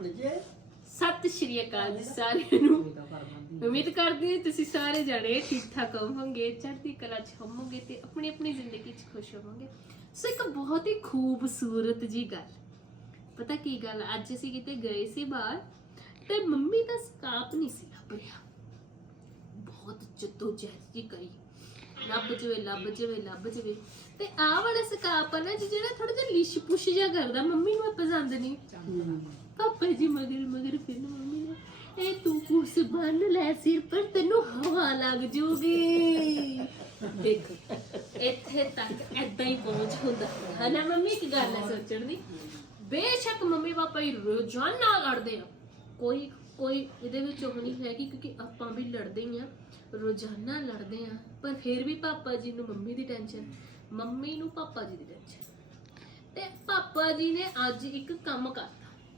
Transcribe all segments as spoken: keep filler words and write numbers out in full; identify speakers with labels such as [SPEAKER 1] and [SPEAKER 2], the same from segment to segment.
[SPEAKER 1] ਸਤਿ ਸ਼੍ਰੀ ਅਕਾਲ ਜੀ ਸਾਰਿਆਂ ਨੂੰ। ਉਮੀਦ ਕਰਦੀ ਹਾਂ ਤੁਸੀਂ ਸਾਰੇ ਜਾਣੇ ਠੀਕ ਠਾਕ ਹੋਵੋਗੇ, ਚੜ੍ਹਦੀ ਕਲਾ ਚ ਹੋਵੋਗੇ ਤੇ ਆਪਣੀ ਆਪਣੀ ਜ਼ਿੰਦਗੀ ਚ ਖੁਸ਼ ਹੋਵੋਗੇ। ਸੋ ਇੱਕ ਬਹੁਤ ਹੀ ਖੂਬਸੂਰਤ ਜੀ ਗੱਲ, ਪਤਾ ਕੀ ਗੱਲ, ਅੱਜ ਅਸੀਂ ਕਿਤੇ ਗਏ ਸੀ ਬਾਹਰ ਤੇ ਮੰਮੀ ਦਾ ਸਕਾਪ ਨਹੀਂ ਸੀ ਲੱਭ ਰਿਹਾ। ਬਹੁਤ ਜੱਦੋ-ਜਹਿਦ ਜੀ ਕਰੀ, ਲੱਭ ਜਵੇ ਲੱਭ ਜਵੇ ਲੱਭ ਜਵੇ ਤੇ ਆਹ ਵਾਲਾ ਸਕਾਪ ਆ ਨਾ ਜੀ, ਜਿਹੜਾ ਥੋੜਾ ਜਿਹਾ ਲਿਸ਼ ਪੁਸ਼ ਜਿਹਾ ਕਰਦਾ, ਮੰਮੀ ਨੂੰ ਪਸੰਦ ਨਹੀਂ। ਪਾਪਾ ਜੀ ਮਗਰ ਮਗਰ ਫਿਰ ਮੰਮੀ ਨੇ, ਇਹ ਤੂੰ ਕੁਰਸ ਬੰਨ ਲੈ ਸਿਰ ਪਰ, ਤੈਨੂੰ ਹਵਾ ਲੱਗ ਜੂਗੀ। ਦੇਖ ਇੱਥੇ ਤੱਕ ਏਦਾਂ ਹੀ ਪਹੁੰਚ ਹੁੰਦਾ ਹੈ ਨਾ ਮੰਮੀ। ਇੱਕ ਗੱਲ ਹੈ ਸੋਚਣ ਦੀ, ਬੇਸ਼ੱਕ ਮੰਮੀ ਪਾਪਾ ਹੀ ਰੋਜ਼ਾਨਾ ਲੜਦੇ ਆ, ਕੋਈ ਕੋਈ ਇਹਦੇ ਵਿੱਚ ਉਹ ਨਹੀਂ ਹੈਗੀ, ਕਿਉਂਕਿ ਆਪਾਂ ਵੀ ਲੜਦੇ ਹੀ ਆ, ਰੋਜ਼ਾਨਾ ਲੜਦੇ ਆ, ਪਰ ਫਿਰ ਵੀ ਪਾਪਾ ਜੀ ਨੂੰ ਮੰਮੀ ਦੀ ਟੈਨਸ਼ਨ, ਮੰਮੀ ਨੂੰ ਪਾਪਾ ਜੀ ਦੀ ਟੈਨਸ਼ਨ। ਤੇ ਪਾਪਾ ਜੀ ਨੇ ਅੱਜ ਇੱਕ ਕੰਮ ਕਰਤਾ,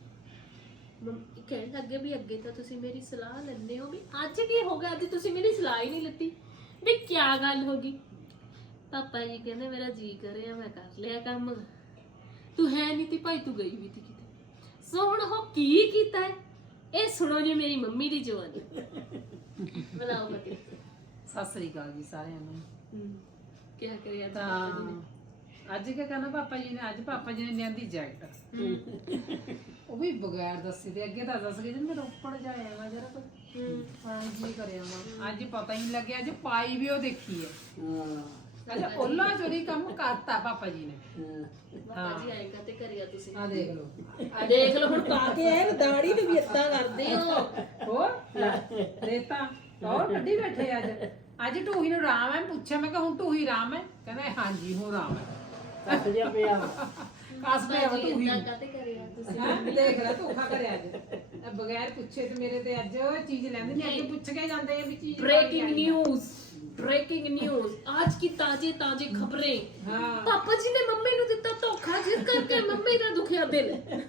[SPEAKER 1] ਕਹਿਣ ਲੱਗੇ ਵੀ ਅੱਗੇ ਤਾਂ ਤੁਸੀਂ ਮੇਰੀ ਸਲਾਹ ਲੈਂਦੇ ਹੋ, ਵੀ ਅੱਜ ਕੀ ਹੋ ਗਿਆ, ਅੱਜ ਤੁਸੀਂ ਮੇਰੀ ਸਲਾਹ ਹੀ ਨਹੀਂ ਲਿੱਤੀ, ਵੀ ਕਿਆ ਗੱਲ ਹੋ ਗਈ। ਪਾਪਾ ਜੀ ਕਹਿੰਦੇ ਮੇਰਾ ਜੀ ਕਰਿਆ ਮੈਂ ਕਰ ਲਿਆ ਕੰਮ, ਤੂੰ ਹੈ ਨਹੀਂ ਤੀ ਭਾਈ, ਤੂੰ ਗਈ ਵੀ ਤੀ ਕਿਤੇ। ਸੋ ਹੁਣ ਉਹ ਕੀ ਕੀਤਾ ਹੈ, ਇਹ ਸੁਣੋ ਜੀ ਮੇਰੀ ਮੰਮੀ ਦੀ ਜਵਾਨੀ। ਬੁਲਾਓ ਬਤੇ।
[SPEAKER 2] ਸਤਿ ਸ੍ਰੀ ਅਕਾਲ ਜੀ ਸਾਰਿਆਂ ਨੂੰ।
[SPEAKER 1] ਕੀ ਕਰਿਆ
[SPEAKER 2] ਤਾਂ ਅੱਜ ਕੀ ਕਰਨਾ ਪਾਪਾ ਜੀ ਨੇ, ਅੱਜ ਪਾਪਾ ਜੀ ਨੇ ਲਿਆਂਦੀ ਜੈਕਟ, ਉਹ ਵੀ ਬਗੈਰ ਦੱਸੇ ਤੇ। ਅੱਗੇ ਤਾਂ ਦੱਸ ਗਏ ਜੀ ਮੈਂ ਰੋਪੜ ਜਾਇਆ ਵਾ ਜਰਾ ਕੋਈ ਹਾਂ ਜੀ ਕਰਿਆ ਵਾ, ਅੱਜ ਪਤਾ ਹੀ ਨਹੀਂ ਲੱਗਿਆ, ਅੱਜ ਪਾਈ ਵੀ ਉਹ ਦੇਖੀ ਹੈ। ਅੱਛਾ ਉਹਨਾਂ ਚੋਰੀ ਕੰਮ ਕਰਤਾ ਪਾਪਾ ਜੀ ਨੇ।
[SPEAKER 1] ਪਾਪਾ ਜੀ ਆਏਗਾ ਤੇ ਕਰਿਆ ਤੁਸੀਂ,
[SPEAKER 2] ਆ ਦੇਖ ਲਓ
[SPEAKER 1] ਆ ਦੇਖ ਲਓ ਹੁਣ ਪਾ ਕੇ ਆਏ ਦਾੜੀ ਤੇ ਵੀ ਏਦਾਂ ਕਰਦੇ ਹੋ।
[SPEAKER 2] ਹੋਰ ਰੇਤਾ ਹੋਰ ਕੱਢੀ ਬੈਠੇ ਅੱਜ। ਅੱਜ ਟੂਹੀ ਨੂੰ ਰਾਮ ਹੈ, ਪੁੱਛਿਆ ਮੈਂ ਕਿ ਹੁਣ ਟੂਹੀ ਰਾਮ ਹੈ, ਕਹਿੰਦਾ ਹਾਂਜੀ ਹੁਣ ਰਾਮ ਹੈ।
[SPEAKER 3] ਕੱਸ ਜਿਹਾ ਪਿਆ
[SPEAKER 2] ਕਾਸ ਪਿਆ ਵਾ ਟੂਹੀ ਨੂੰ।
[SPEAKER 1] ਕਾਤੇ ਕਰਿਆ ਤੁਸੀਂ?
[SPEAKER 2] ਹਾਂ ਦੇਖ ਲੈ ਧੋਖਾ ਕਰਿਆ ਅੱਜ, ਬਗੈਰ ਪੁੱਛੇ ਤੇ ਮੇਰੇ ਤੇ ਅੱਜ ਚੀਜ਼ ਲੈਂਦੇ ਨੇ, ਅੱਜ ਪੁੱਛ ਕੇ ਜਾਂਦੇ ਆ ਵੀ ਚੀਜ਼।
[SPEAKER 1] ब्रेकिंग न्यूज, ब्रेकिंग न्यूज, आज की ताजे ताजे खबरें।
[SPEAKER 2] हाँ
[SPEAKER 1] पापा जी ने मम्मी ਨੂੰ ਦਿੱਤਾ ਧੋਖਾ, ਜਿਸ ਕਰਕੇ ਮੰਮੀ ਦਾ ਦੁਖਿਆ ਦਿਲ।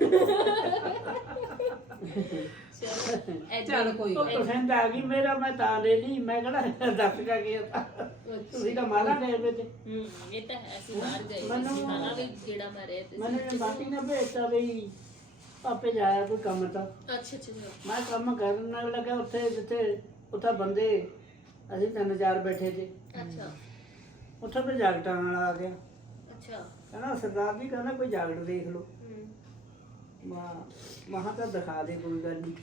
[SPEAKER 2] ਚੱਲ ਕੋਈ
[SPEAKER 3] ਉਹ
[SPEAKER 2] ਗੱਲ
[SPEAKER 3] ਪਸੰਦ ਆ ਗਈ ਮੇਰਾ, ਮੈਂ ਤਾਂ ਲੈ ਲਈ। ਮੈਂ ਕਿਹੜਾ ਦੱਸ ਕੇ ਗਿਆ, ਤੁਸੀਂ ਤਾਂ ਮਾਰਾ ਦੇ ਵਿੱਚ।
[SPEAKER 1] ਹੂੰ ਇਹ ਤਾਂ ਹੈ, ਅਸੀਂ ਬਾਹਰ ਗਏ ਸੀ, ਸਾਰਾ ਵੀ ਜਿਹੜਾ ਮਾਰੇ ਤੇ।
[SPEAKER 3] ਮੈਨੂੰ ਬਾਟੀ ਨੇ ਭੇਜਤਾ ਵੀ ਆਪੇ ਜਾਇਆ ਕੋਈ ਕੰਮ ਤਾਂ।
[SPEAKER 1] ਅੱਛਾ ਅੱਛਾ
[SPEAKER 3] ਮੈਂ ਕੰਮ ਕਰਨ ਲੱਗਾ ਉੱਥੇ, ਜਿੱਥੇ ਉੱਥੇ ਬੰਦੇ ਅਸੀਂ ਤਿੰਨ ਚਾਰ ਬੈਠੇ ਸੀ,
[SPEAKER 1] ਅੱਛਾ
[SPEAKER 3] ਉੱਥੇ ਫਿਰ ਜਾਗਟਾਂ ਵਾਲਾ ਆ ਗਿਆ।
[SPEAKER 1] ਅੱਛਾ
[SPEAKER 3] ਕਹਿੰਦਾ ਸਰਦਾਰ ਜੀ, ਕਹਿੰਦਾ ਕੋਈ ਜਾਗਟ ਦੇਖ ਲਓ।
[SPEAKER 1] ਹੂੰ
[SPEAKER 3] ਮਾਂ ਮਹਾਂ ਤਾਂ ਦਿਖਾ ਦੇ, ਕੋਈ ਗੱਲ ਨਹੀਂ।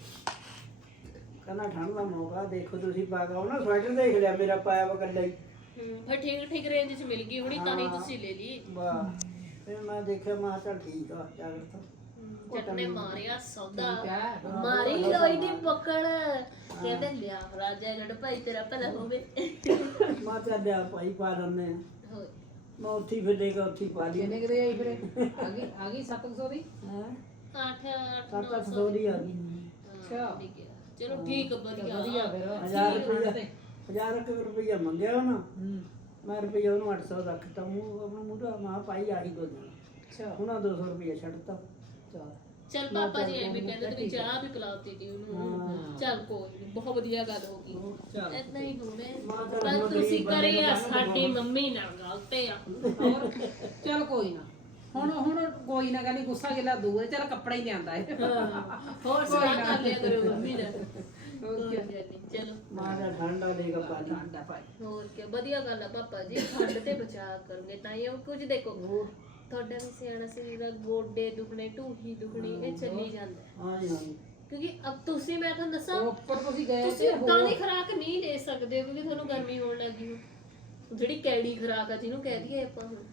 [SPEAKER 3] ਕਹਿੰਦਾ ਠੰਡ ਦਾ ਮੌਕਾ ਦੇਖੋ ਤੁਸੀਂ ਪਾ ਕੇ ਆਓ ਨਾ, ਸਵੈਟਰ ਦੇਖ ਲਿਆ ਮੇਰਾ ਪਾਇਆ ਵਾ ਕੱਲਾ ਹੀ।
[SPEAKER 1] ਹੂੰ ਫਿਰ ਠੀਕ ਠੀਕ ਰੇਂਜ 'ਚ ਮਿਲ ਗਈ ਹੋਣੀ, ਤਾਂ ਹੀ ਤੁਸੀਂ ਲੈ ਲਈ।
[SPEAKER 3] ਵਾਹ, ਫਿਰ ਮੈਂ ਦੇਖਿਆ, ਮੈਂ ਚੱਲ ਠੀਕ ਆ ਜਾਗਟ ਤਾਂ।
[SPEAKER 1] ਜੱਟਨੇ ਮਾਰਿਆ ਸੌਦਾ,
[SPEAKER 2] ਠੀਕ ਹੈ।
[SPEAKER 1] ਮਾਰੀ ਲੋਈ ਦੀ ਪਕੜ, ਕਹਿੰਦੇ ਲਿਆ ਰਾਜਾ ਲੜ ਭਾਈ ਤੇਰਾ ਭਲਾ ਹੋਵੇ।
[SPEAKER 3] ਮੈਂ ਚੱਲ ਲਿਆ ਭਾਈ ਪਾ ਦਿੰਦੇ ਆ।
[SPEAKER 1] ਹੋਏ
[SPEAKER 3] ਮੈਂ ਉੱਥੇ ਹੀ ਫਿਰੇਗਾ, ਉੱਥੇ ਹੀ ਪਾ ਲਈ।
[SPEAKER 2] ਕਿੰਨੇ ਕਦੇ ਆਈ ਫਿਰੇ? ਆ ਗਈ ਆ ਗਈ ਸੱਤ ਸੌ ਦੀ।
[SPEAKER 3] ਹੈਂ?
[SPEAKER 1] ਅੱਠ ਅੱਠ
[SPEAKER 3] ਸੱਤ
[SPEAKER 1] ਨੌ
[SPEAKER 3] ਅੱਠ
[SPEAKER 1] ਸੌ
[SPEAKER 3] ਸੌ ਦੀ ਆ ਗਈ।
[SPEAKER 2] ਅੱਛਾ
[SPEAKER 1] ਠੀਕ ਹੈ, ਚਲੋ ਠੀਕ ਆ, ਵਧੀਆ
[SPEAKER 2] ਵਧੀਆ ਫਿਰ
[SPEAKER 3] ਹਜ਼ਾਰ ਰੁਪਈਆ, ਹਜ਼ਾਰ ਕੁ ਰੁਪਈਆ ਮੰਗਿਆ ਉਹਨਾਂ।
[SPEAKER 2] ਹੂੰ
[SPEAKER 3] ਮੈਂ ਰੁਪਈਆ ਉਹਨੂੰ ਅੱਠ ਸੌ ਰੱਖਤਾ, ਮੂੰਹ ਆਪਣਾ ਮੂੰਹ ਦਾ ਮਾਂ ਪਾਈ ਆਹੀ ਕੋ ਦੇਣਾ।
[SPEAKER 2] ਅੱਛਾ
[SPEAKER 3] ਉਹਨਾਂ ਦੋ ਸੌ ਰੁਪਈਆ ਛੱਡਤਾ।
[SPEAKER 2] ਚਲ
[SPEAKER 1] ਚਲ ਪਾਪਾ ਜੀ ਐਵੇਂ ਕਹਿੰਦੇ ਤੁਸੀਂ ਚਾਹ ਵੀ ਪਿਲਾਤੀ ਦੀ ਉਹਨੂੰ, ਚਲ ਕੋਈ ਨੀ, ਬਹੁਤ ਵਧੀਆ ਗੱਲ ਹੋ ਗਈ।
[SPEAKER 2] ਚੱਲ
[SPEAKER 1] ਇਤਨਾ ਹੀ ਹੋਵੇ, ਪਰ ਤੁਸੀਂ ਕਰੇ ਆ ਸਾਡੀ ਮੰਮੀ ਨਾਲ ਗਲਤ ਆ।
[SPEAKER 2] ਹੋਰ ਚਲ ਕੋਈ ਨਾ, ਹੁਣ ਹੁਣ ਕੋਈ ਨਾ ਕਹਿੰਦੀ, ਗੁੱਸਾ ਗਿਲਾ ਦੂਰ, ਚਲ ਕੱਪੜਾ ਹੀ ਲਿਆਂਦਾ ਹੈ।
[SPEAKER 1] ਹੋਰ ਸਲਾਹ ਕਰ ਲਿਆ ਕਰੋ ਮੰਮੀ ਨਾਲ।
[SPEAKER 2] ਓਕੇ
[SPEAKER 1] ਚਲੋ
[SPEAKER 3] ਮਾਂ ਦਾ ਠੰਡਾ ਦੇਗਾ ਪਾਣੀ।
[SPEAKER 2] ਠੰਡਾ ਭਾਈ
[SPEAKER 1] ਹੋਰ ਕੀ ਵਧੀਆ ਗੱਲ ਆ ਪਾਪਾ ਜੀ, ਠੰਡ ਤੇ ਬਚਾ ਕਰੋਗੇ ਤਾਂ ਹੀ। ਉਹ ਕੁਝ ਦੇਖੋ ਤੁਹਾਡਾ ਵੀ ਸਿਆਣਾ ਸਰੀਰ ਦਾ, ਗੋਡੇ ਦੁਖਣੇ, ਢੂਹੀ ਦੁਖਣੀ, ਇਹ ਚੱਲੀ ਜਾਂਦਾ।
[SPEAKER 3] ਹਾਂ ਜੀ ਹਾਂ।
[SPEAKER 1] ਕਿਉਂਕਿ ਅਬ ਤੁਸੀਂ, ਮੈਂ ਤੁਹਾਨੂੰ ਦੱਸਾਂ,
[SPEAKER 2] ਉੱਪਰ ਤੁਸੀਂ ਗਏ
[SPEAKER 1] ਤੁਸੀਂ ਉਦਾਂ ਦੀ ਖੁਰਾਕ ਨਹੀਂ ਲੈ ਸਕਦੇ ਹੋ, ਕਿਉਂਕਿ ਤੁਹਾਨੂੰ ਗਰਮੀ ਹੋਣ ਲੱਗੀ ਹੋ। ਜਿਹੜੀ ਕੈੜੀ ਖੁਰਾਕ ਆ ਜਿਹਨੂੰ ਕਹਿ ਦਈਏ ਆਪਾਂ ਹੁਣ,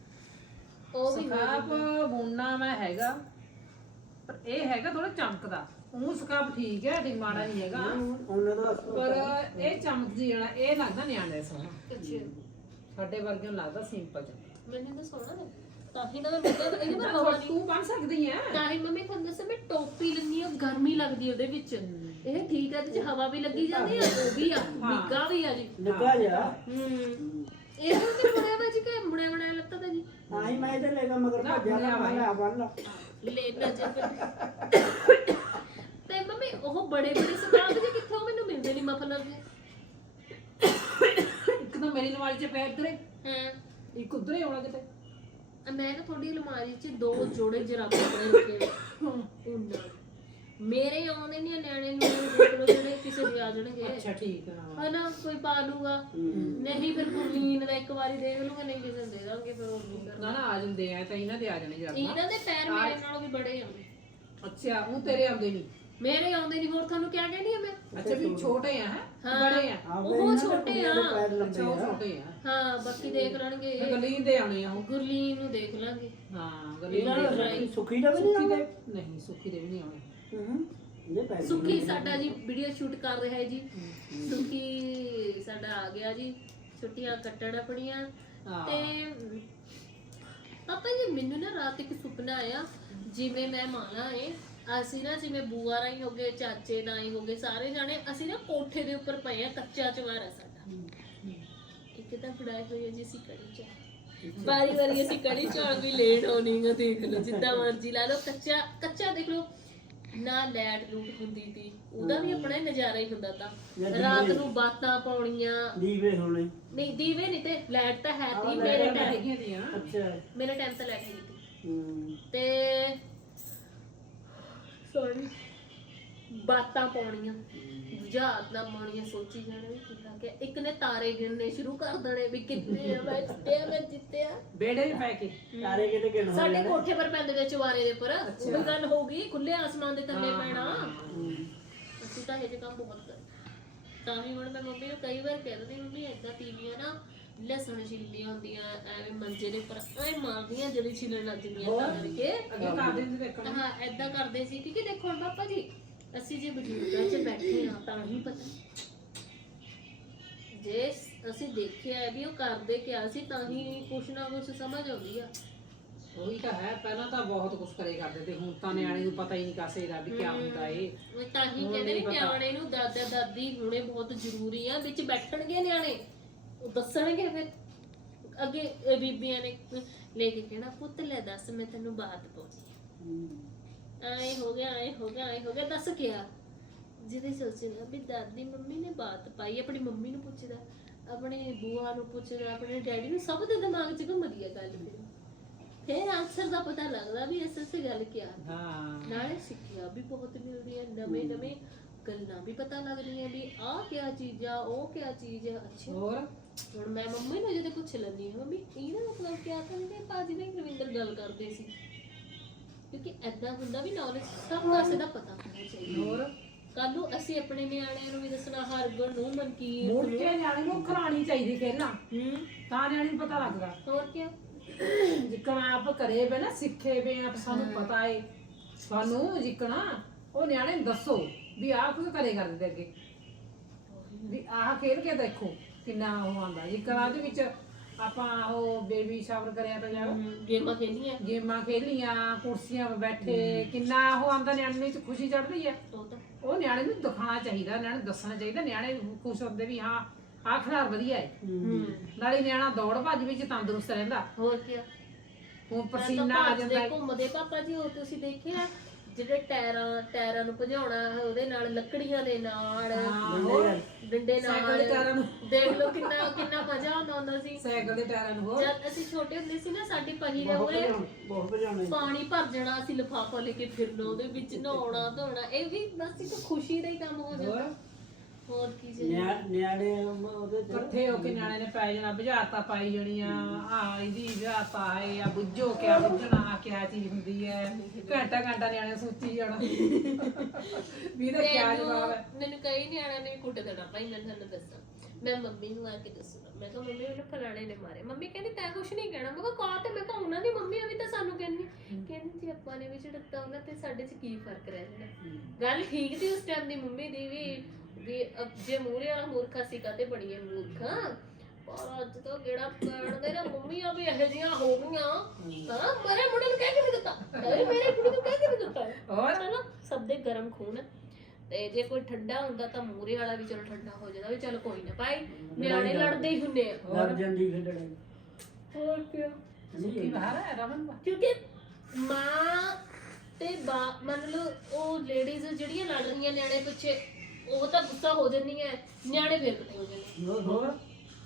[SPEAKER 1] ਉਹ ਵੀ
[SPEAKER 2] ਸਕਾਪ ਬੁਣਨਾ ਮੈਂ ਹੈਗਾ, ਪਰ ਇਹ ਹੈਗਾ ਥੋੜਾ ਚਮਕਦਾ। ਉਹ ਸਕਾਪ ਠੀਕ ਹੈ, ਠੀਕ ਮਾੜਾ ਨਹੀਂ ਹੈਗਾ,
[SPEAKER 3] ਉਹਨਾਂ ਦਾ
[SPEAKER 2] ਪਰ ਇਹ ਚਮਕਦੀ ਵਾਲਾ, ਇਹ ਲੱਗਦਾ ਨਿਆਣੇ ਸੋਹਣਾ।
[SPEAKER 1] ਅੱਛਾ
[SPEAKER 2] ਸਾਡੇ ਵਰਗਿਆਂ ਨੂੰ ਲੱਗਦਾ ਸਿੰਪਲ ਚਮਕ।
[SPEAKER 1] ਮੈਨੂੰ ਤਾਂ ਸੋਹਣਾ ਲੱਗਾ, ਤਾਂ ਹੀ ਤਾਂ ਮੈਂ ਮੁੱਦਾ ਇਹਦੇ ਪਰ ਹਵਾ ਨਹੀਂ।
[SPEAKER 2] ਤੂੰ ਬਣ ਸਕਦੀ ਹੈ
[SPEAKER 1] ਤਾਂ ਹੀ ਮੰਮੀ ਤੁਹਾਨੂੰ ਦੱਸਾਂ, ਮੈਂ ਟੋਪੀ ਲੈਂਦੀ ਆ, ਗਰਮੀ ਲੱਗਦੀ ਉਹਦੇ ਵਿੱਚ। ਇਹ ਠੀਕ ਹੈ, ਇਹਦੇ ਚ ਹਵਾ ਵੀ ਲੱਗੀ ਜਾਂਦੀ ਆ, ਉਹ ਵੀ ਆ, ਨਿੱਘਾ ਵੀ ਆ ਜੀ।
[SPEAKER 3] ਨਿੱਘਾ ਜਾ।
[SPEAKER 1] ਹੂੰ ਇਹ ਵੀ ਮੁੜਿਆ ਵਾ ਜੀ, ਕਿ ਮੁੜਿਆ ਬਣਾਇਆ ਲੱਤਾ ਤਾਂ ਜੀ।
[SPEAKER 3] ਆਹੀ ਮੈਂ ਇਹਦੇ ਲੈ ਕੇ ਮਗਰ ਭੱਜਿਆ ਨਾ, ਮੈਂ ਕਿਹਾ ਆ ਬੰਨ ਲਾ।
[SPEAKER 1] ਲੈ ਨਾ ਜੇ ਤੇ ਮੰਮੀ ਉਹ ਬੜੇ ਬੜੇ ਸਕਾਪ ਜੀ ਕਿੱਥੋਂ ਮੈਨੂੰ ਮਿਲਦੇ ਨਹੀਂ ਮਫਲਰ ਦੇ।
[SPEAKER 2] ਇੱਕ ਤਾਂ ਮੇਰੀ ਨਵਾਲੀ ਚ ਪੈ ਇਧਰੇ,
[SPEAKER 1] ਹਾਂ
[SPEAKER 2] ਇੱਕ ਉਧਰੇ ਆਉਣਾ ਕਿਤੇ।
[SPEAKER 1] ਮੈਂ ਤਾਂ ਤੁਹਾਡੀ ਅਲਮਾਰੀ 'ਚ ਦੋ ਜੋੜੇ ਜਰਾਬਾਂ ਪਏ ਰੱਖੇ ਉਹਨਾਂ ਮੇਰੇ ਆਉਂਦੇ ਨਹੀਂ ਨਿਆਣੇ ਨੂੰ ਦੇਖ ਲਓ ਜਿਹੜੇ ਕਿਸੇ ਦੇ ਆ ਜਾਣਗੇ
[SPEAKER 2] ਅੱਛਾ ਠੀਕ ਆ
[SPEAKER 1] ਹਨਾ ਕੋਈ ਪਾ ਲੂਗਾ ਨਹੀਂ ਫਿਰ ਗੁਰਲੀਨ ਦਾ ਇੱਕ ਵਾਰੀ ਦੇਖ ਲੂਗਾ ਨਹੀਂ ਕਿਸੇ ਨੂੰ ਦੇ ਦਾਂਗੇ ਫਿਰ ਉਹ ਨਹੀਂ ਕਰਨਾ
[SPEAKER 2] ਨਾ ਨਾ ਆ ਜਾਂਦੇ ਆ ਤਾਂ ਇਹਨਾਂ ਦੇ ਆ ਜਾਣੇ ਜਰਾ
[SPEAKER 1] ਇਹਨਾਂ ਦੇ ਪੈਰ ਮੇਰੇ ਨਾਲੋਂ ਵੀ ਬੜੇ ਆਉਂਦੇ
[SPEAKER 2] ਅੱਛਾ ਉਹ ਤੇਰੇ ਆਉਂਦੇ ਨਹੀਂ
[SPEAKER 1] ਮੇਰੇ ਆਉਂਦੇ ਨਹੀਂ ਹੋਰ ਤੁਹਾਨੂੰ ਕਿਆ ਕਹਿਣੀ ਆ ਮੈਂ
[SPEAKER 2] ਅੱਛਾ ਵੀ ਛੋਟੇ ਆ ਹੈ
[SPEAKER 1] ਹਾਂ।
[SPEAKER 2] ਬੜੇ ਆ
[SPEAKER 1] ਉਹ ਛੋਟੇ ਆ
[SPEAKER 2] ਅੱਛਾ ਉਹ ਛੋਟੇ ਆ
[SPEAKER 1] ਹਾਂ ਬਾਕੀ ਦੇਖ ਲੈਣਗੇ
[SPEAKER 2] ਇਹ ਗਲੀਨ ਦੇ ਆਉਣੇ ਆ ਉਹ
[SPEAKER 1] ਗੁਰਲੀਨ ਨੂੰ ਦੇਖ ਲਾਂਗੇ
[SPEAKER 2] ਹਾਂ ਗਲੀਨ
[SPEAKER 3] ਇਹਨਾਂ
[SPEAKER 2] ਦੇ
[SPEAKER 3] ਦਾ ਸੁੱਖੀ ਦਾ ਵੀ
[SPEAKER 2] ਸੁੱਖੀ
[SPEAKER 3] ਨਹੀਂ
[SPEAKER 2] ਦੇ ਨਹੀਂ ਸੁੱਖੀ ਦੇ ਵੀ ਨਹੀਂ ਆਉਣੇ
[SPEAKER 3] ਹੂੰ ਇਹ ਪੈ
[SPEAKER 1] ਸੁਖੀ ਸਾਡਾ ਜੀ ਵੀਡੀਓ ਸ਼ੂਟ ਕਰ ਰਿਹਾ ਹੈ ਜੀ ਸੁਖੀ ਸਾਡਾ ਆ ਗਿਆ ਜੀ ਛੁੱਟੀਆਂ ਕੱਟਣ ਆਪਣੀਆਂ
[SPEAKER 2] ਹਾਂ।
[SPEAKER 1] ਤੇ ਪਾਪਾ ਜੀ ਮੈਨੂੰ ਨਾ ਰਾਤ ਇੱਕ ਸੁਪਨਾ ਆਇਆ ਜਿਵੇਂ ਮੈਂ ਮਾਲਾ ਏ ਅਸੀਂ ਨਾ ਜਿਵੇਂ ਬੂਆ ਰਾਈ ਹੋ ਗਏ ਚਾਚੇ ਨਾਈ ਹੋ ਗਏ ਸਾਰੇ ਜਾਣੇ ਅਸੀਂ ਨਾ ਕੋਠੇ ਦੇ ਉੱਪਰ ਪਏ ਆ ਕੱਚਾ ਚਵਾਰਾ ਸਾਡਾ ਇੱਕ ਤਾਂ ਫੜਾਈ ਹੋਈ ਹੈ ਜੀ ਅਸੀਂ ਕੜੀ ਚਾਹ ਵਾਰੀ ਵਾਰੀ ਅਸੀਂ ਕੜੀ ਚਾਹ ਵੀ ਲੇਟ ਹੋਣੀ ਗਾ ਦੇਖ ਲਓ ਜਿੱਦਾਂ ਮਰਜ਼ੀ ਲਾ ਲਓ ਕੱਚਾ ਕੱਚਾ ਦੇਖ ਲਓ ਨਾ ਲੈਟ ਲੂਟ ਹੁੰਦੀ ਸੀ ਉਹਦਾ ਵੀ ਆਪਣਾ ਹੀ ਨਜ਼ਾਰਾ ਹੀ ਹੁੰਦਾ ਤਾਂ ਰਾਤ ਨੂੰ ਬਾਤਾਂ ਪਾਉਣੀਆਂ
[SPEAKER 3] ਦੀਵੇ ਹੋਣੇ
[SPEAKER 1] ਨਹੀਂ ਦੀਵੇ ਨਹੀਂ ਤੇ ਲਾਈਟ ਤਾਂ ਹੈ ਤੀ ਮੇਰੇ ਟਾਈਮ
[SPEAKER 2] ਹੈਗੀਆਂ ਦੀਆਂ
[SPEAKER 3] ਅੱਛਾ
[SPEAKER 1] ਮੇਰੇ ਟਾਈਮ ਤਾਂ ਲਾਈਟ ਹੈਗੀ ਤੀ
[SPEAKER 3] ਹੂੰ
[SPEAKER 1] ਤੇ ਸੌਰੀ ਬਾਤਾਂ ਪਾਉਣੀਆਂ ਬੁਝਾਰਤ ਨਾ ਪਾਉਣੀਆਂ ਸੋਚੀ ਜਾਣਾ ਵੀ ਕਿਹਾ ਕਿ ਇੱਕ ਨੇ ਤਾਰੇ ਗਿਣਨੇ ਸ਼ੁਰੂ ਕਰ ਦੇਣੇ ਵੀ ਕਿੰਨੇ ਆ ਮੈਂ ਜਿੱਤਿਆ ਮੈਂ ਜਿੱਤਿਆ
[SPEAKER 2] ਬੇੜੇ ਵੀ ਪੈ ਕੇ
[SPEAKER 3] ਤਾਰੇ ਕਿਤੇ ਕਿਹਨ
[SPEAKER 1] ਸਾਡੇ ਕੋਠੇ ਪਰ ਪੈਂਦੇ ਦੇ ਚਵਾਰੇ ਦੇ ਉੱਪਰ ਉਹ ਗੱਲ ਹੋ ਗਈ ਖੁੱਲੇ ਆਸਮਾਨ ਦੇ ਥੱਲੇ ਪੈਣਾ ਅਸੀਂ ਤਾਂ ਇਹ ਜਿਹੇ ਕੰਮ ਬਹੁਤ ਕਰਦੇ ਤਾਂ ਵੀ ਹੁਣ ਮੈਂ ਮੰਮੀ ਨੂੰ ਕਈ ਵਾਰ ਕਹਿ ਦਿੰਦੀ ਮੰਮੀ ਏਦਾਂ ਤੀਵੀਆਂ ਨਾ ਲਸਣ ਛਿੱਲਦੀਆਂ ਹੁੰਦੀਆਂ ਐਵੇਂ ਮੰਜੇ ਦੇ ਉੱਪਰ ਐ ਮਾਰਦੀਆਂ ਜਿਹੜੀ ਛਿੱਲਣ ਲੱਗ ਜਾਂਦੀਆਂ ਤਾਂ ਕਰਕੇ
[SPEAKER 2] ਅੱਗੇ ਕਰ ਦਿੰਦੇ ਦੇਖਣ
[SPEAKER 1] ਹਾਂ ਏਦਾਂ ਕਰਦੇ ਸੀ ਕਿਉਂਕਿ ਦੇਖੋ ਹੁਣ ਪਾਪਾ ਜੀ ਅਸੀਂ ਜੇ ਬਜ਼ੁਰਗਾਂ 'ਚ ਬੈਠੇ ਹਾਂ ਤਾਂ ਹੀ ਪਤਾ ਜੇ ਅਸੀਂ ਦੇਖਿਆ ਵੀ ਉਹ ਕਰਦੇ ਕਿਆ ਸੀ ਤਾਂ ਹੀ ਕੁਛ ਨਾ ਕੁਛ ਸਮਝ ਆਉਂਦੀ ਆ
[SPEAKER 2] ਉਹੀ ਤਾਂ ਹੈ ਪਹਿਲਾਂ ਤਾਂ ਬਹੁਤ ਕੁਝ ਕਰੇ ਕਰਦੇ ਤੇ ਹੁਣ ਤਾਂ ਨਿਆਣੇ ਨੂੰ ਪਤਾ ਹੀ ਨਹੀਂ ਕਾਸੇ ਦਾ ਵੀ ਕੀ ਹੁੰਦਾ ਏ
[SPEAKER 1] ਉਹ ਤਾਂ ਹੀ ਕਹਿੰਦੇ ਨੇ ਨਿਆਣੇ ਨੂੰ ਦਾਦਾ ਦਾਦੀ ਹੋਣੇ ਬਹੁਤ ਜ਼ਰੂਰੀ ਆ ਵਿੱਚ ਬੈਠਣਗੇ ਨਿਆਣੇ ਉਹ ਦੱਸਣਗੇ ਫਿਰ ਅੱਗੇ ਇਹ ਬੀਬੀਆਂ ਨੇ ਲੈ ਕੇ ਕਹਿਣਾ ਪੁੱਤ ਲੈ ਦੱਸ ਮੈਂ ਤੈਨੂੰ ਬਾਤ ਪਾਉਣੀ ਆਏ ਹੋ ਗਿਆ ਆਏ ਹੋ ਗਿਆ ਆਏ ਹੋ ਗਿਆ ਦੱਸ ਕਿਆ ਜਿਹਦੇ ਸੋਚੇਗਾ ਵੀ ਦਾਦੀ ਮੰਮੀ ਨੇ ਬਾਤ ਪਾਈ ਆਪਣੀ ਮੰਮੀ ਨੂੰ ਪੁੱਛਦਾ ਆਪਣੇ ਬੂਆ ਨੂੰ ਪੁੱਛਦਾ ਆਪਣੇ ਡੈਡੀ ਨੂੰ ਸਭ ਦੇ ਦਿਮਾਗ 'ਚ ਘੁੰਮਦੀ ਆ ਗੱਲ ਫਿਰ ਫਿਰ ਆਨਸਰ ਦਾ ਪਤਾ ਲੱਗਦਾ ਵੀ ਇਸ ਇਸ ਗੱਲ ਕਿਆ
[SPEAKER 2] ਹਾਂ
[SPEAKER 1] ਨਾਲੇ ਸਿੱਖਿਆ ਵੀ ਬਹੁਤ ਮਿਲਦੀ ਹੈ ਨਵੇਂ ਨਵੇਂ ਗੱਲਾਂ ਵੀ ਪਤਾ ਲੱਗਦੀਆਂ ਵੀ ਆਹ ਕਿਆ ਚੀਜ਼ ਆ ਉਹ ਕਿਆ ਚੀਜ਼ ਆ ਅੱਛਾ
[SPEAKER 2] ਹੋਰ
[SPEAKER 1] ਹੁਣ ਮੈਂ ਮੰਮੀ ਨੂੰ ਜਦੋਂ ਪੁੱਛ ਲੈਂਦੀ ਹਾਂ ਮੰਮੀ ਇਹਦਾ ਮਤਲਬ ਕਿਆ ਤਾਂ ਇਹਦੇ ਭਾਜੀ ਨੇ ਰਵਿੰਦਰ ਗੱਲ ਕਰਦੇ ਸੀ ਕਿਉਂਕਿ ਐਦਾਂ ਹੁੰਦਾ ਵੀ ਨੌਲੇਜ ਸਭ ਕਾਸੇ ਦਾ ਪਤਾ ਹੋਣਾ ਚਾਹੀਦਾ
[SPEAKER 2] ਹੋਰ
[SPEAKER 1] ਕੱਲ ਨੂੰ ਅਸੀਂ ਆਪਣੇ ਨਿਆਣਿਆਂ ਨੂੰ ਵੀ ਦੱਸਣਾ ਹਰਗੁਣ ਨੂੰ ਮਨਕੀਰ
[SPEAKER 2] ਮੁੜ ਕੇ ਨਿਆਣੇ ਨੂੰ ਖਰਾਣੀ ਚਾਹੀਦੀ ਪਹਿਲਾਂ
[SPEAKER 1] ਹੂੰ
[SPEAKER 2] ਤਾਂ ਨਿਆਣੇ ਨੂੰ ਪਤਾ ਲੱਗਦਾ
[SPEAKER 1] ਹੋਰ ਕਿਆ
[SPEAKER 2] ਜਿੱਕਣ ਆਪ ਕਰੇ ਵੇ ਨਾ ਸਿੱਖੇ ਵੇ ਆਪ ਸਾਨੂੰ ਪਤਾ ਏ ਸਾਨੂੰ ਜਿੱਕਣਾ ਉਹ ਨਿਆਣੇ ਨੂੰ ਦੱਸੋ ਵੀ ਆਹ ਕੁਝ ਕਰੇ ਕਰਦੇ ਅੱਗੇ ਵੀ ਆਹ ਖੇਡ ਕੇ ਦੇਖੋ ਕਿੰਨਾ ਉਹ ਆਂਦਾ ਜਿੱਕਣ ਦੇ ਵਿੱਚ ਆਪਾਂ ਉਹ ਬੇਬੀ ਸ਼ਾਵਰ ਕਰਿਆ ਤਾਂ ਜਾਓ
[SPEAKER 1] ਗੇਮਾਂ ਖੇਲੀਆਂ
[SPEAKER 2] ਗੇਮਾਂ ਖੇਲੀਆਂ ਕੁਰਸੀਆਂ 'ਤੇ ਬੈਠੇ ਕਿੰਨਾ ਉਹ ਆਂਦਾ ਨਿਆਣੇ ਵਿੱਚ ਖੁਸ਼ੀ ਚੜ੍ਹਦੀ ਹੈ
[SPEAKER 1] ਉਹ ਤਾਂ
[SPEAKER 2] ਉਹ ਨਿਆਣੇ ਨੂੰ ਦਿਖਾਉਣਾ ਚਾਹੀਦਾ ਨਿਆਣੇ ਨੂੰ ਦੱਸਣਾ ਚਾਹੀਦਾ ਨਿਆਣੇ ਖੁਸ਼ ਹੁੰਦੇ ਵੀ ਹਾਂ ਆਹ ਖਿਡਾਰ ਵਧੀਆ ਹੈ
[SPEAKER 1] ਹੂੰ
[SPEAKER 2] ਨਾਲੇ ਨਿਆਣਾ ਦੌੜ ਭੱਜ ਵਿੱਚ ਤੰਦਰੁਸਤ ਰਹਿੰਦਾ
[SPEAKER 1] ਹੋਰ ਕਿਆ
[SPEAKER 2] ਹੁਣ ਪਸੀਨਾ ਆ ਜਾਂਦਾ ਹੈ।
[SPEAKER 1] ਘੁੰਮਦੇ ਪਾਪਾ ਜੀ ਉਹ ਤੁਸੀਂ ਦੇਖਿਆ ਜਿਹੜੇ ਟਾਇਰਾਂ ਟਾਇਰਾਂ ਨੂੰ ਭਜਾਉਣਾ ਉਹਦੇ ਨਾਲ ਲੱਕੜੀਆਂ ਦੇ ਨਾਲ
[SPEAKER 2] ਹੋਰ
[SPEAKER 1] ਡੰਡੇ
[SPEAKER 2] ਸਾਈਕਲ ਦੇ ਟਾਇਰਾਂ
[SPEAKER 1] ਨਾਲ
[SPEAKER 2] ਨੂੰ
[SPEAKER 1] ਦੇਖ ਲਓ ਕਿੰਨਾ ਕਿੰਨਾ ਮਜ਼ਾ ਆਉਂਦਾ ਹੁੰਦਾ ਸੀ
[SPEAKER 2] ਸਾਈਕਲ ਦੇ ਟਾਇਰਾਂ ਨੂੰ ਹੋਰ
[SPEAKER 1] ਜਦ ਅਸੀਂ ਛੋਟੇ ਹੁੰਦੇ ਸੀ ਨਾ ਸਾਡੀ ਪਹੀ ਦੇ
[SPEAKER 3] ਬਹੁਤ
[SPEAKER 1] ਉਰੇ
[SPEAKER 3] ਭਜਾਉਣੇ, ਬਹੁਤ ਭਜਾਉਣੇ
[SPEAKER 1] ਪਾਣੀ ਭਰ ਜਾਣਾ ਅਸੀਂ ਲਿਫਾਫਾ ਲੈ ਕੇ ਫਿਰਨਾ ਉਹਦੇ ਵਿੱਚ ਨਹਾਉਣਾ ਧੋਣਾ ਇਹ ਵੀ ਬਸ ਇੱਕ ਖੁਸ਼ੀ ਦਾ ਹੀ ਕੰਮ ਹੋ ਜਾਂਦਾ
[SPEAKER 2] ਹੋਰ
[SPEAKER 1] ਹੋਰ ਕੀ ਜੀ
[SPEAKER 3] ਨਿਆ- ਨਿਆਣੇ ਉਹਦੇ ਚ
[SPEAKER 2] ਇਕੱਠੇ ਹੋ ਕੇ ਨਿਆਣੇ ਨੇ ਪੈ ਜਾਣਾ ਬੁਝਾਰਤਾਂ ਪਾਈ ਜਾਣੀਆਂ ਆ ਇਹਦੀ ਬੁਝਾਰਤਾ ਹੈ ਆ ਬੁੱਝੋ ਕਿਆ ਬੁੱਝਣਾ ਕਿਆ ਚੀਜ਼ ਹੁੰਦੀ ਹੈ ਘੰਟਾ ਘੰਟਾ ਨਿਆਣੇ ਸੋਚੀ ਜਾਣਾ ਵੀ ਇਹਦਾ ਕਿਆ ਜਵਾਬ ਹੈ
[SPEAKER 1] ਮੈਨੂੰ ਕਈ ਨਿਆਣਿਆਂ ਨੇ ਵੀ ਕੁੱਟ ਦੇਣਾ ਭਾਈ ਮੈਂ ਤੁਹਾਨੂੰ ਦੱਸਾਂ ਮੈਂ ਮੰਮੀ ਨੂੰ ਆ ਕੇ ਦੱਸੂਗਾ ਮੈਂ ਕਿਹਾ ਮੰਮੀ ਉਹਨੇ ਫਲਾਣੇ ਨੇ ਮਾਰੇ ਮੰਮੀ ਕਹਿੰਦੀ ਤੈਂ ਕੁਛ ਨਹੀਂ ਕਹਿਣਾ ਮੈਂ ਕਿਹਾ ਕਾ ਤੇ ਮੈਂ ਕਿਹਾ ਉਹਨਾਂ ਦੀ ਮੰਮੀ ਆ ਵੀ ਤਾਂ ਸਾਨੂੰ ਕਹਿੰਦੀ ਕਹਿੰਦੀ ਜੇ ਆਪਾਂ ਨੇ ਵੀ ਝੜਕਤਾ ਉਹਨਾਂ ਤੇ ਸਾਡੇ 'ਚ ਕੀ ਫਰਕ ਰਹਿ ਜਾਣਾ ਗੱਲ ਠੀਕ ਸੀ ਉਸ ਟਾਈਮ ਦੀ ਮੰਮੀ ਦੀ ਵੀ ਵੀ ਜੇ ਮੂਹਰੇ ਵਾਲਾ ਮੂਰਖਾ ਸੀ ਕਾਤੇ ਬਣੀਏ ਮੂਰਖਾ ਪਰ ਅੱਜ ਤਾਂ ਕਿਹੜਾ ਪੜਦੇ ਨਾ ਮੰਮੀਆਂ ਵੀ ਇਹੋ ਜਿਹੀਆਂ ਹੋ ਗਈਆਂ ਹਾਂ ਮੇਰੇ ਮੁੰਡੇ ਨੂੰ ਕਹਿ ਕੇ ਨਹੀਂ ਦਿੱਤਾ ਅਰੇ ਮੇਰੇ ਕੁੜੀ ਨੂੰ ਕਹਿ ਕੇ ਨਹੀਂ ਦਿੱਤਾ
[SPEAKER 2] ਹੋਰ
[SPEAKER 1] ਚਲੋ ਸਭ ਦੇ ਗਰਮ ਖੂਨ ਤੇ ਜੇ ਕੋਈ ਠੰਡਾ ਹੁੰਦਾ ਤਾਂ ਮੂਹਰੇ ਵਾਲਾ ਵੀ ਚਲੋ ਠੰਡਾ ਹੋ ਜਾਂਦਾ ਵੀ ਚਲ ਕੋਈ ਨਾ ਭਾਈ ਨਿਆਣੇ ਲੜਦੇ ਹੀ ਹੁੰਦੇ ਆ
[SPEAKER 3] ਲੜ ਜਾਂਦੀ ਫਿਰ ਲੜਾਈ
[SPEAKER 1] ਹੋਰ ਕੀ
[SPEAKER 2] ਕੀ ਬਾਹਰ ਹੈ ਰਮਨ ਬਾ
[SPEAKER 1] ਕਿਉਂਕਿ ਮਾਂ ਤੇ ਬਾ ਮੰਨ ਲਓ ਉਹ ਲੇਡੀਜ਼ ਜਿਹੜੀਆਂ ਲੜ ਰਹੀਆਂ ਨਿਆਣੇ ਪਿੱਛੇ ਉਹ ਤਾਂ ਗੁੱਸਾ ਹੋ ਜਾਂਦੀਆਂ ਨਿਆਣੇ ਫਿਰ ਇਕੱਠੇ ਹੋ ਜਾਂਦੇ
[SPEAKER 3] ਹੋਰ
[SPEAKER 2] ਹੋਰ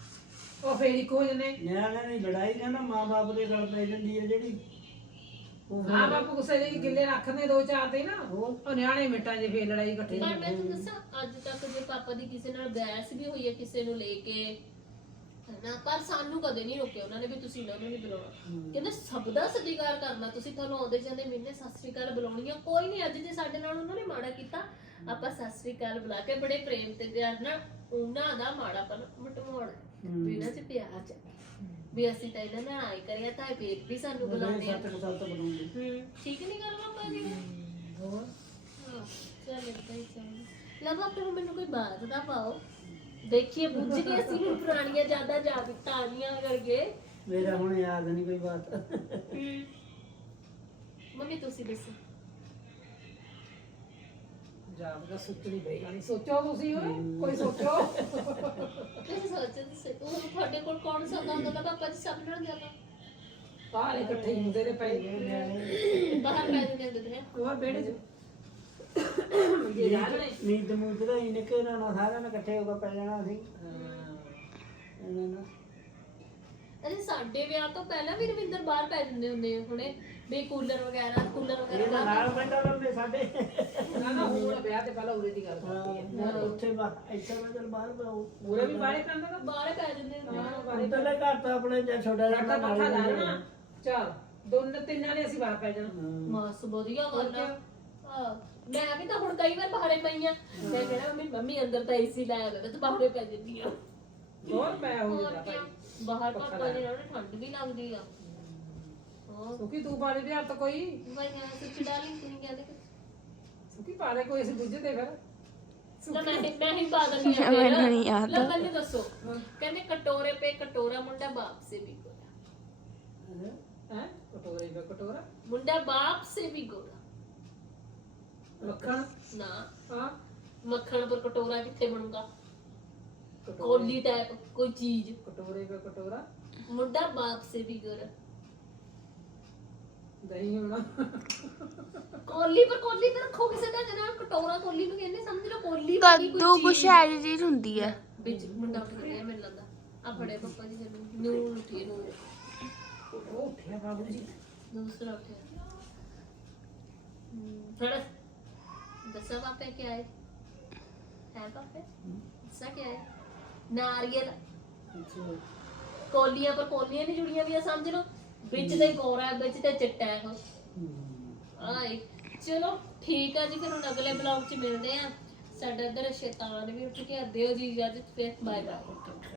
[SPEAKER 2] ਉਹ ਫੇਰ ਇੱਕ ਹੋ ਜਨੇ
[SPEAKER 3] ਨਿਆਣਿਆਂ ਦੀ ਲੜਾਈ ਕਹਿੰਦਾ ਮਾਂ ਬਾਪ ਦੇ ਗਲ ਪੈ ਜਾਂਦੀ ਹੈ ਜਿਹੜੀ
[SPEAKER 2] ਆ ਬਾਪੂ ਗੁੱਸੇ ਦੇ ਗਿੱਲੇ ਰੱਖਦੇ ਦੋ ਚਾਰ ਤੇ ਨਾ ਉਹ ਨਿਆਣੇ ਮਿੰਟਾਂ 'ਚ ਫੇਰ ਲੜਾਈ ਇਕੱਠੇ
[SPEAKER 1] ਪਰ ਮੈਂ ਤੁਹਾਨੂੰ ਦੱਸਾਂ ਅੱਜ ਤੱਕ ਜੇ ਪਾਪਾ ਦੀ ਕਿਸੇ ਨਾਲ ਬਹਿਸ ਵੀ ਹੋਈ ਹੈ ਕਿਸੇ ਨੂੰ ਲੈ ਕੇ ਹਨਾ, ਪਰ ਸਾਨੂੰ ਕਦੇ ਨਹੀਂ ਰੋਕਿਆ ਉਹਨਾਂ ਨੇ ਵੀ ਤੁਸੀਂ ਇਹਨਾਂ ਨੂੰ ਨਹੀਂ ਬੁਲਾਉਣਾ। ਕਹਿੰਦੇ ਸਭ ਦਾ ਸਤਿਕਾਰ ਕਰਨਾ, ਤੁਸੀਂ ਤੁਹਾਨੂੰ ਆਉਂਦੇ ਜਾਂਦੇ ਮਿਲਨੇ ਸਤਿ ਸ੍ਰੀ ਅਕਾਲ ਬੁਲਾਉਣੀ ਆ, ਕੋਈ ਨਹੀਂ ਅੱਜ ਜੇ ਸਾਡੇ ਨਾਲ ਉਹਨਾਂ ਨੇ ਮਾੜਾ ਕੀਤਾ ਆਪਾਂ ਸਤਿ ਸ੍ਰੀ ਅਕਾਲ ਬੁਲਾ ਕੇ ਬੜੇ ਪ੍ਰੇਮ ਤੇ ਪਿਆਰ ਨਾਲ ਉਹਨਾਂ ਦਾ ਮਾੜਾਪਨ ਮਟਵਾਉਣਾ ਵੀ ਇਹਨਾਂ 'ਚ ਪਿਆਰ ਚ ਵੀ ਅਸੀਂ ਤਾਂ ਇਹਨਾਂ ਨਾਲ ਆਏ ਕਰਿਆ ਤਾਂ ਫੇਰ ਵੀ ਸਾਨੂੰ ਬੁਲਾਉਂਦੇ ਆ।
[SPEAKER 3] ਸੱਤ ਸੱਤ ਬਣਾਉਂਦੇ
[SPEAKER 1] ਹੂੰ ਠੀਕ ਨਹੀਂ ਗੱਲ ਪਾਪਾ ਜੀ
[SPEAKER 2] ਹੋਰ
[SPEAKER 1] ਹਾਂ ਚੱਲ ਏਦਾਂ ਹੀ ਚੱਲ ਲਾ ਪਾਪਾ ਨੂੰ ਮੈਨੂੰ ਕੋਈ ਬਾਤ ਦਾ ਪਾਓ ਦੇਖੀਏ ਬੁੱਝ ਕੇ ਅਸੀਂ ਹੁਣ ਪੁਰਾਣੀਆਂ ਯਾਦਾਂ ਯਾਦ ਤਾਜ਼ੀਆਂ ਕਰਕੇ।
[SPEAKER 3] ਮੇਰਾ ਹੁਣ ਯਾਦ ਨਹੀਂ ਕੋਈ ਬਾਤ।
[SPEAKER 1] ਮੰਮੀ ਤੁਸੀਂ ਦੱਸੋ।
[SPEAKER 2] ਜਾਪਦਾ ਸੁੱਤਣੀ ਪਈ ਗਾਣੀ ਸੋਚੋ ਤੁਸੀਂ ਓਏ ਕੋਈ ਸੋਚੋ।
[SPEAKER 1] ਤੁਸੀਂ ਸੋਚੋ ਤੁਸੀਂ ਉਹ ਤੁਹਾਡੇ ਕੋਲ ਕੌਣ ਸੌਦਾ ਹੁੰਦਾ ਤਾਂ ਪਾਪਾ ਜੀ ਸਭ ਨਾਲ ਜਾਂਦਾ
[SPEAKER 2] ਸਾਰੇ ਇਕੱਠੇ ਹੀ ਹੁੰਦੇ ਨੇ ਪਏ ਨਿਆਣੇ
[SPEAKER 1] ਬਾਹਰ ਪੈ ਜਾਂਦੇ ਹੁੰਦੇ ਨੇ
[SPEAKER 2] ਉਹ ਬੇੜੇ 'ਚ ਜੇ ਯਾਰ ਨੇ
[SPEAKER 3] ਨੀਂਦ ਮੁੱਦਰਾ ਹੀ ਨਿੱਕੇ ਨਾ ਸਾਰਿਆਂ ਨੇ ਇਕੱਠੇ ਹੋ ਕੇ ਪੈ ਜਾਣਾ ਸੀ ਇਹਨਾਂ ਨਾਲ।
[SPEAKER 1] ਅਰੇ ਸਾਡੇ ਵਿਆਹ ਤੋਂ ਪਹਿਲਾਂ ਵੀ ਰਵਿੰਦਰ ਬਾਹਰ ਪੈ ਜਾਂਦੇ ਹੁੰਦੇ ਆ ਹੁਣੇ ਵੀ ਕੂਲਰ ਵਗੈਰਾ ਕੂਲਰ ਵਗੈਰਾ
[SPEAKER 3] ਇਹਦੇ ਨਾਲ ਬੈਠਾ ਲੰਦੇ ਸਾਡੇ
[SPEAKER 2] ਨਾ ਨਾ ਹੁਣ ਵਿਆਹ ਤੇ ਪਹਿਲਾਂ ਉਰੇ ਦੀ ਗੱਲ ਕਰਦੀ ਹੈ
[SPEAKER 3] ਹਾਂ, ਉੱਥੇ ਬਾ- ਇੱਥੇ ਮੈਂ ਚਲ ਬਾਹਰ ਪਾਉ
[SPEAKER 2] ਉਰੇ ਵੀ ਬਾਹਰੇ ਪੈਂਦਾ ਨਾ
[SPEAKER 1] ਬਾਹਰ ਪੈ ਜਾਂਦੇ ਹੁੰਦੇ ਆ।
[SPEAKER 2] ਬਾਹਰੇ
[SPEAKER 3] ਉੱਧਰਲੇ ਘਰ ਤਾਂ ਆਪਣੇ ਜੇ ਛੋਟਾ ਜਿਹਾ
[SPEAKER 2] ਸਾਡਾ
[SPEAKER 3] ਨਾਲ
[SPEAKER 2] ਪੱਖਾ
[SPEAKER 3] ਹੀ
[SPEAKER 2] ਲਾ
[SPEAKER 3] ਰਹਿੰਦੇ
[SPEAKER 2] ਲੈਣਾ ਚੱਲ ਦੋਨ ਤਿੰਨਾਂ ਨੇ ਅਸੀਂ ਬਾਹਰ ਪੈ ਜਾਣਾ
[SPEAKER 1] ਮਾਸ ਵਧੀਆ ਗੱਲ ਆ। ਹਾਂ ਮੈਂ ਵੀ ਤਾਂ ਹੁਣ ਕਈ ਵਾਰ ਬਾਹਰੇ ਪਈ ਆ ਮੈਂ ਕਿਹਾ ਮੰਮੀ ਮੰਮੀ ਅੰਦਰ ਤਾਂ ਏਸੀ ਲਾਇਆ ਹੋਇਆ ਤੇ ਬਾਹਰੇ ਪੈ ਜਾਂਦੀ ਆ।
[SPEAKER 2] ਹੋਰ ਪੈ ਹੋ
[SPEAKER 1] ਹੋਰ
[SPEAKER 2] ਜਾਂਦਾ
[SPEAKER 1] ਕਿਆ,
[SPEAKER 2] ਭਾਈ
[SPEAKER 1] ਬਾਹਰ ਪਾਪਾ ਜੀ ਨਾਲ ਠੰਡ ਵੀ ਲੱਗਦੀ ਆ। ਹਾਂ
[SPEAKER 2] ਸੁਖੀ ਤੂੰ ਬਾਰੇ ਵਿਆਹ ਤਾਂ ਕੋਈ
[SPEAKER 1] ਭਾਈ ਮੈਂ ਸੱਚ ਡਾਲੀ ਤੁਸੀਂ ਕਹਿੰਦੇ ਕਿ
[SPEAKER 2] ਸੁਖੀ ਪਾਲੇ ਕੋਈ ਅਸੀਂ ਬੁੱਝਦੇ ਫਿਰ
[SPEAKER 1] ਨਾ ਮੈਂ ਹੀ- ਮੈਂ ਹੀ ਪਾ ਦਿੰਦੀ ਆ ਮੈਨੂੰ ਨਹੀਂ ਯਾਦ ਲੈ ਮੈਨੂੰ ਦੱਸੋ ਕਹਿੰਦੇ ਕਟੋਰੇ ਪੇ ਕਟੋਰਾ ਮੁੰਡਾ ਬਾਪ ਸੇ ਵੀ ਗੋਰਾ
[SPEAKER 2] ਹੈ ਕਟੋਰੇ ਵੇ ਕਟੋਰਾ
[SPEAKER 1] ਮੁੰਡਾ ਬਾਪ ਸੇ ਵੀ ਗੋਰਾ
[SPEAKER 2] ਮੱਖਣ
[SPEAKER 1] ਨਾ
[SPEAKER 2] ਹਾਂ
[SPEAKER 1] ਮੱਖਣ ਪਰ ਕਟੋਰਾ ਕਿੱਥੇ ਬਣੂਗਾ
[SPEAKER 2] ਕਟੋਰੇ
[SPEAKER 1] ਕੋਲੀ ਟਾਈਪ ਕੋਈ ਚੀਜ਼
[SPEAKER 2] ਕਟੋਰੇ ਵੇ ਕਟੋਰਾ
[SPEAKER 1] ਮੁੰਡਾ ਬਾਪ ਸੇ ਵੀ ਗੋਰਾ
[SPEAKER 2] ਦਹੀਂ ਹੋਣਾ
[SPEAKER 1] ਕੋਲੀ ਪਰ ਕੋਲੀ ਤੇ ਰੱਖੋ ਕਿਸੇ ਦਾ ਜਨਾ ਕਟੋਰਾ ਕੋਲੀ ਨੂੰ ਕਹਿੰਦੇ ਸਮਝ ਲਓ ਕੋਲੀ ਵਰਗੀ ਕੋਈ
[SPEAKER 4] ਕੱਦੂ ਕੁਛ
[SPEAKER 1] ਚੀਜ਼
[SPEAKER 4] ਐਜੀ ਚੀਜ਼ ਹੁੰਦੀ ਹੈ।
[SPEAKER 1] ਵਿੱਚ ਮੁੰਡਾ ਉੱਠ ਗਿਆ ਮੈਨੂੰ ਲੱਗਦਾ ਆ ਫੜੇ ਪਾਪਾ ਜੀ ਨੂੰ ਨੂਰ ਉੱਠੀ ਨੂਰ
[SPEAKER 2] ਉਹ ਉੱਠਿਆ ਬਾਬੂ ਜੀ
[SPEAKER 1] दूसरा उठे थोड़ा दसा पापे क्या है है पापे दसा क्या है नारियल कोलियां पर कोलियां नहीं जुड़ियां भी समझ लो बिच ते गोरा है बिच ते चिट्टा है वो आए चलो ठीक है जी फिर हम अगले ब्लॉग च मिलते हैं साडा इधर शैतान भी उठ के दियो जी अज फिर बाय बाय।